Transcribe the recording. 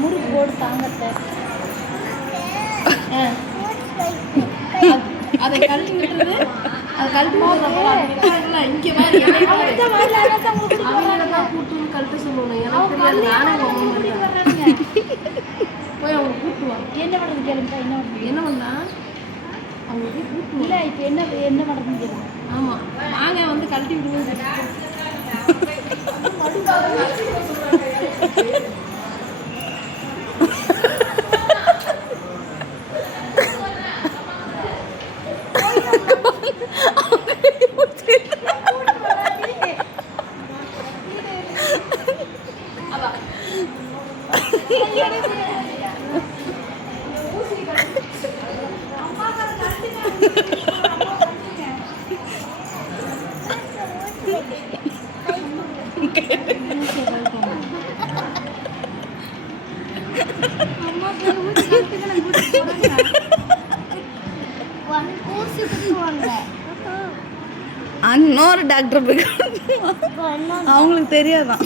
முறுக்கு போடு தாங்கத்தை. அதை கழட்டி விட்டுறது. அதை கழட்டி விட்டுறப்ப இங்கே மாதிரி கூட்டுன்னு கழட்ட சொல்லணும். எனக்கு தெரியாது. நானே போய் அவங்க கூட்டுவாங்க. என்ன பண்ணுறது கேளுங்க. என்ன பண்ணா அவங்க போய் கூட்டு இல்லை. இப்போ என்ன பண்ணுறதுன்னு கேளுங்க. ஆமாம், நாங்கள் வந்து கழட்டி விடுவோம். இன்னொரு டாக்டர் போய் அவங்களுக்கு தெரியாதான்.